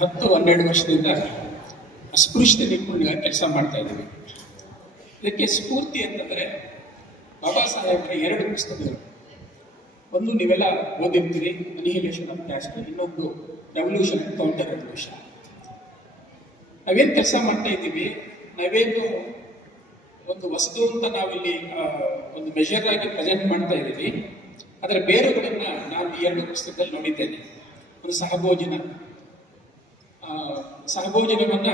10-12 ವರ್ಷದಿಂದ ಅಸ್ಪೃಶ್ಯತೆ ನಿಂತ್ಕೊಂಡು ಕೆಲಸ ಮಾಡ್ತಾ ಇದ್ದೀವಿ. ಇದಕ್ಕೆ ಸ್ಫೂರ್ತಿ ಅಂತಂದರೆ ಬಾಬಾ ಸಾಹೇಬ್ರ 2 ಪುಸ್ತಕಗಳು. ಒಂದು ನೀವೆಲ್ಲ ಓದಿರ್ತೀರಿ, ಅನಿಹಿಲೇಷನ್ ಆಫ್ ಕ್ಯಾಸ್ಟ್, ಇನ್ನೊಂದು ರೆವಲ್ಯೂಷನ್ ಅಂಡ್ ಕೌಂಟರ್ ರೆವಲ್ಯೂಷನ್. ನಾವೇನು ಕೆಲಸ ಮಾಡ್ತಾ ಇದ್ದೀವಿ, ನಾವೇನು ಒಂದು ವಸ್ತು ಅಂತ ನಾವಿಲ್ಲಿ ಒಂದು ಮೆಷರ್ ಆಗಿ ಪ್ರೆಸೆಂಟ್ ಮಾಡ್ತಾ ಇದ್ದೀವಿ, ಅದರ ಬೇರುಗಳನ್ನ ನಾನು ಈ 2 ಪುಸ್ತಕದಲ್ಲಿ ನೋಡಿದ್ದೇನೆ. ಒಂದು ಸಹಭೋಜನವನ್ನ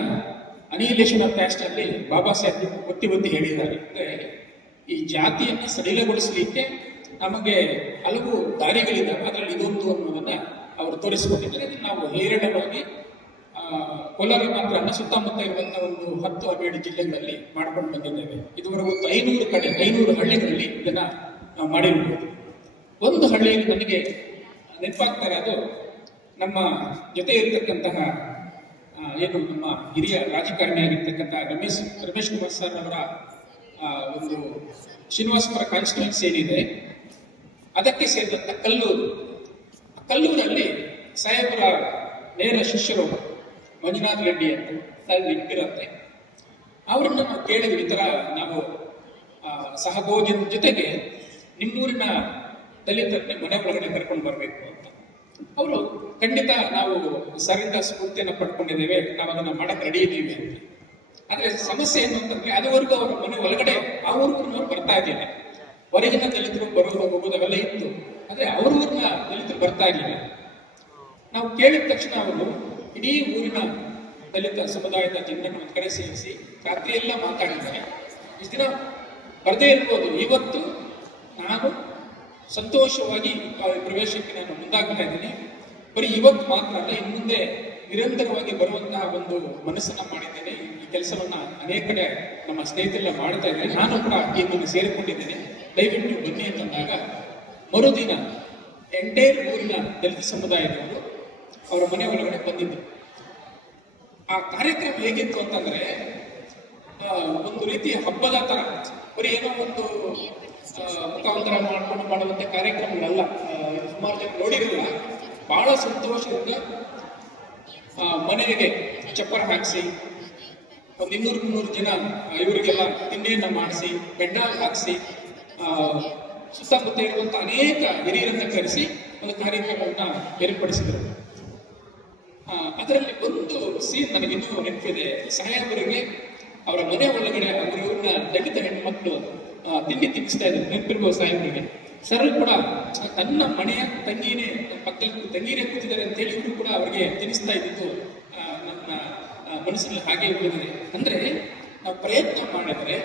ಅನಿಹಿಲೇಷನ್ ಆಫ್ ಕ್ಯಾಸ್ಟ್ ಅಲ್ಲಿ ಬಾಬಾ ಸಾಹೇಬ್ ಒತ್ತಿ ಹೇಳಿದ್ದಾರೆ. ಅಂದ್ರೆ ಈ ಜಾತಿಯನ್ನ ಸಡಿಲಗೊಳಿಸಲಿಕ್ಕೆ ನಮಗೆ ಹಲವು ದಾರಿಗಳಿದ್ದಾವೆ, ಅದರಲ್ಲಿ ಇದೊಂದು ಅನ್ನೋದನ್ನ ಅವರು ತೋರಿಸಿಕೊಟ್ಟಿದ್ದಾರೆ. ನಾವು ಹೇರಳವಾಗಿ ಕೋಲಾರ ಮಾತ್ರ ಅಲ್ಲ, ಸುತ್ತಮುತ್ತ ಇರುವಂತಹ ಒಂದು 10-12 ಜಿಲ್ಲೆಗಳಲ್ಲಿ ಮಾಡ್ಕೊಂಡು ಬಂದಿದ್ದೇವೆ. ಇದುವರೆಗೂ 500 ಹಳ್ಳಿಗಳಲ್ಲಿ ಇದನ್ನ ನಾವು ಮಾಡಿರ್ಬೋದು. ಒಂದು ಹಳ್ಳಿಯಲ್ಲಿ ನನಗೆ ನೆನಪಾಗ್ತಾ ಇರೋದು, ನಮ್ಮ ಜೊತೆ ಇರತಕ್ಕಂತಹ ಏನು ನಮ್ಮ ಹಿರಿಯ ರಾಜಕಾರಣಿಯಾಗಿರ್ತಕ್ಕಂಥ ರಮೇಶ್ ಕುಮಾರ್ ಸರ್ ಅವರ ಒಂದು ಶ್ರೀನಿವಾಸಪುರ ಕಾನ್ಸ್ಟಿಟ್ಯೂನ್ಸಿ ಏನಿದೆ, ಅದಕ್ಕೆ ಸೇರಿದಂಥ ಕಲ್ಲೂರಲ್ಲಿ ಸಾಹೇಬರ ನೇರ ಶಿಷ್ಯರು ಮಂಜುನಾಥ್ ರೆಡ್ಡಿ ಅಂತ ನೆನಪಿರುತ್ತೆ. ಅವರನ್ನ ನಾವು ಕೇಳಿದ್ವಿ, ಈ ಥರ ನಾವು ಸಹಭೋಜನ ಜೊತೆಗೆ ನಿಮ್ಮೂರಿನ ದಲಿತರನ್ನೇ ಮನೆ ಒಳಗಡೆ ಕರ್ಕೊಂಡು ಬರಬೇಕು ಅಂತ. ಅವರು ಖಂಡಿತ ನಾವು ಸರಿಂದ ಸ್ಫೂರ್ತಿಯನ್ನು ಪಡ್ಕೊಂಡಿದ್ದೇವೆ, ನಾವು ಅದನ್ನ ಮಾಡಕ್ಕೆ ರೆಡಿ ಇದ್ದೀವಿ ಅಂತ. ಆದ್ರೆ ಸಮಸ್ಯೆ ಏನು ಅಂತಂದ್ರೆ, ಅದುವರೆಗೂ ಅವರ ಮನೆ ಒಳಗಡೆ ಅವ್ರವ್ರನ್ನವ್ರು ಬರ್ತಾ ಇದ್ದೀವಿ. ಹೊರಗಿನ ದಲಿತರು ಬರೋದು ಹೋಗೋದು ಅವೆಲ್ಲ ಇತ್ತು, ಆದ್ರೆ ಅವ್ರವ್ರನ್ನ ದಲಿತರು ಬರ್ತಾ ಇದ್ದೀವಿ. ನಾವು ಕೇಳಿದ ತಕ್ಷಣ ಅವರು ಇಡೀ ಊರಿನ ದಲಿತ ಸಮುದಾಯದ ಜನರನ್ನು ಒಂದ್ ಕಡೆ ಸೇರಿಸಿ ರಾತ್ರಿಯೆಲ್ಲ ಮಾತಾಡಿದ್ದಾರೆ. ಇಷ್ಟು ದಿನ ಬರದೇ ಇರ್ಬೋದು, ಇವತ್ತು ನಾನು ಸಂತೋಷವಾಗಿ ಪ್ರವೇಶಕ್ಕೆ ನಾನು ಮುಂದಾಗ್ತಾ ಇದ್ದೀನಿ. ಬರೀ ಇವತ್ತು ಮಾತ್ರ ಅಲ್ಲ, ಇನ್ನು ಮುಂದೆ ನಿರಂತರವಾಗಿ ಬರುವಂತಹ ಒಂದು ಮನಸ್ಸನ್ನ ಮಾಡಿದ್ದೇನೆ. ಈ ಕೆಲಸವನ್ನ ಅನೇಕ ಕಡೆ ನಮ್ಮ ಸ್ನೇಹಿತರೆಲ್ಲ ಮಾಡ್ತಾ ಇದ್ದಾರೆ, ನಾನು ಕೂಡ ಇದನ್ನು ಸೇರಿಕೊಂಡಿದ್ದೇನೆ, ದಯವಿಟ್ಟು ಬನ್ನಿ ಅಂತಂದಾಗ ಮರುದಿನ ಎಂಟೈರ್ ಊರಿನ ದಲಿತ ಸಮುದಾಯದವರು ಅವರ ಮನೆ ಒಳಗಡೆ ಬಂದಿದ್ದರು. ಆ ಕಾರ್ಯಕ್ರಮ ಹೇಗಿತ್ತು ಅಂತಂದ್ರೆ, ಒಂದು ರೀತಿಯ ಹಬ್ಬದ ತರ, ಬರೀ ಏನೋ ಒಂದು ಮುಖಾಂತರ ಮಾಡ್ಕೊಂಡು ಮಾಡುವಂತ ಕಾರ್ಯಕ್ರಮಗಳಲ್ಲ. ಸುಮಾರು ಜನ ನೋಡಿರಲ್ಲ. ಬಹಳ ಸಂತೋಷದಿಂದ ಮನೆಗೆ ಚಪ್ಪರ ಹಾಕಿಸಿ ಒಂದು 200-300 ಜನ ಇವರಿಗೆಲ್ಲ ತಿಂಡಿಯನ್ನ ಮಾಡಿಸಿ, ಬೆಂಡಾಲ್ ಹಾಕಿಸಿ, ಸುತ್ತಮುತ್ತ ಇರುವಂತ ಅನೇಕ ಹಿರಿಯರನ್ನ ಕರೆಸಿ ಒಂದು ಕಾರ್ಯಕ್ರಮವನ್ನ ಏರ್ಪಡಿಸಿದರು. ಅದರಲ್ಲಿ ಒಂದು ಸೀನ್ ನನಗಿನ್ನೂ ನೆನಪಿದೆ. ಸಾಹೇಬರಿಗೆ ಅವರ ಮನೆ ಒಳಗಡೆ ಇವ್ರನ್ನ ದಲಿತ ಹೆಣ್ಮಕ್ಳು ತಿಂಡಿ ತಿನ್ನಿಸ್ತಾ ಇದ್ರು, ನೆನಪಿರ್ಬೋದು ಸಾಹೇಬರಿಗೆ. ಸರ್ ಕೂಡ ತನ್ನ ಮನೆಯ ತಂಗಿನೇ ಪಕ್ಕದಲ್ಲಿ ತಂಗಿನೇ ಕೂತಿದ್ದಾರೆ ಅಂತೇಳಿ ಇವರು ಕೂಡ ಅವರಿಗೆ ತಿನ್ನಿಸ್ತಾ ಇದ್ದಿದ್ದು ನನ್ನ ಮನಸ್ಸಿನಲ್ಲಿ ಹಾಗೆ ಉಳಿದಿದೆ. ಅಂದ್ರೆ ನಾವು ಪ್ರಯತ್ನ ಮಾಡಿದರೆ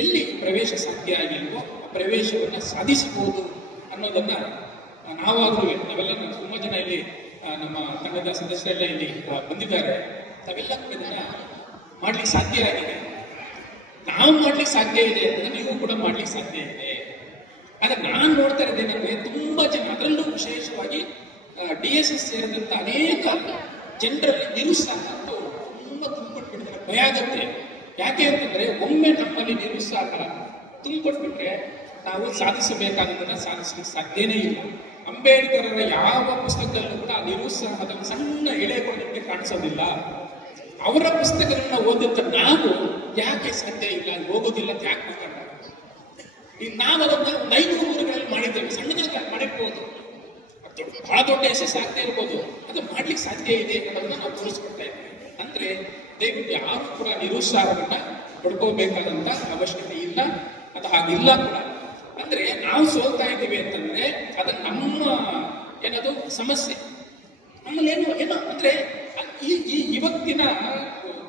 ಎಲ್ಲಿ ಪ್ರವೇಶ ಸಾಧ್ಯ ಆಗಿಲ್ವೋ ಆ ಪ್ರವೇಶವನ್ನ ಸಾಧಿಸಬಹುದು ಅನ್ನೋದನ್ನ ನಾವೆಲ್ಲ ತುಂಬಾ ಜನ ಇಲ್ಲಿ ನಮ್ಮ ತಂಡದ ಸದಸ್ಯರೆಲ್ಲ ಇಲ್ಲಿ ಬಂದಿದ್ದಾರೆ. ನಾವೆಲ್ಲ ಕೂಡ ಇದನ್ನ ಮಾಡ್ಲಿಕ್ಕೆ ಸಾಧ್ಯ ಆಗಿದೆ. ನಾವು ಮಾಡ್ಲಿಕ್ಕೆ ಸಾಧ್ಯ ಇದೆ ಅಂದ್ರೆ ನೀವು ಕೂಡ ಮಾಡ್ಲಿಕ್ಕೆ ಸಾಧ್ಯ ಇದೆ. ಆದ್ರೆ ನಾನು ನೋಡ್ತಾ ಇರೋದೇನಂದ್ರೆ, ತುಂಬಾ ಜನ, ಅದರಲ್ಲೂ ವಿಶೇಷವಾಗಿ DSS ಸೇರಿದಂತ ಅನೇಕ ಜನರಲ್ಲಿ ನಿರುತ್ಸಾಹ ತುಂಬಾ ತುಂಬಿಕೊಟ್ಬಿಟ್ಟಿದ್ದಾರೆ. ಭಯ ಆಗತ್ತೆ. ಯಾಕೆ ಅಂತಂದ್ರೆ, ಒಮ್ಮೆ ನಮ್ಮಲ್ಲಿ ನಿರುತ್ಸಾಹ ತುಂಬಿಕೊಟ್ಬಿಟ್ರೆ ನಾವು ಸಾಧಿಸಬೇಕಾದದನ್ನ ಸಾಧಿಸಲಿಕ್ಕೆ ಸಾಧ್ಯನೇ ಇಲ್ಲ. ಅಂಬೇಡ್ಕರರ ಯಾವ ಪುಸ್ತಕದಲ್ಲೂ ಕೂಡ ನಿರುತ್ಸಾಹದ ಸಣ್ಣ ಎಳೆ ಕೂಡ ನಿಮಗೆ ಕಾಣಿಸೋದಿಲ್ಲ. ಅವರ ಪುಸ್ತಕಗಳನ್ನ ಓದಿದ್ದ ನಾವು ಯಾಕೆ ಸಾಧ್ಯ ಇಲ್ಲ, ಹೋಗೋದಿಲ್ಲ ಅಂತ ಯಾಕೆ ಮಾತಾಡ? ಈಗ ನಾವು ಅದನ್ನ 500 ಊರುಗಳಲ್ಲಿ ಮಾಡಿದ್ದೇವೆ, ಸಣ್ಣದಾಗಿ ಮಾಡಿರ್ಬೋದು, ಬಹಳ ದೊಡ್ಡ ಯಶಸ್ಸು ಆಗ್ತಾ ಇರ್ಬೋದು, ಅದು ಮಾಡ್ಲಿಕ್ಕೆ ಸಾಧ್ಯ ಇದೆ ಅನ್ನೋದನ್ನ ನಾವು ತೋರಿಸ್ಕೊಡ್ತಾ ಇದ್ದೇವೆ. ಅಂದ್ರೆ ದಯವಿಟ್ಟು ಯಾರು ಕೂಡ ನಿರುತ್ಸಾಹವನ್ನ ಪಡ್ಕೋಬೇಕಾದಂತ ಅವಶ್ಯಕತೆ ಇಲ್ಲ, ಅದು ಹಾಗಿಲ್ಲ ಕೂಡ. ಅಂದ್ರೆ ನಾವು ಸೋಲ್ತಾ ಇದ್ದೀವಿ ಅಂತಂದ್ರೆ ಅದು ನಮ್ಮ ಏನದು ಸಮಸ್ಯೆ. ನಮ್ಮಲ್ಲಿ ಏನೋ ಅಂದ್ರೆ ಈ ಇವತ್ತಿನ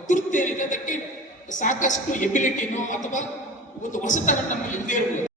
ತುರ್ತೇನಿದೆ, ಅದಕ್ಕೆ ಸಾಕಷ್ಟು ಎಬಿಲಿಟಿನೋ ಅಥವಾ ಒಂದು ಹೊಸತನ ನಮ್ಮಲ್ಲಿ ಇಲ್ಲದೆ ಇರ್ಬೋದು.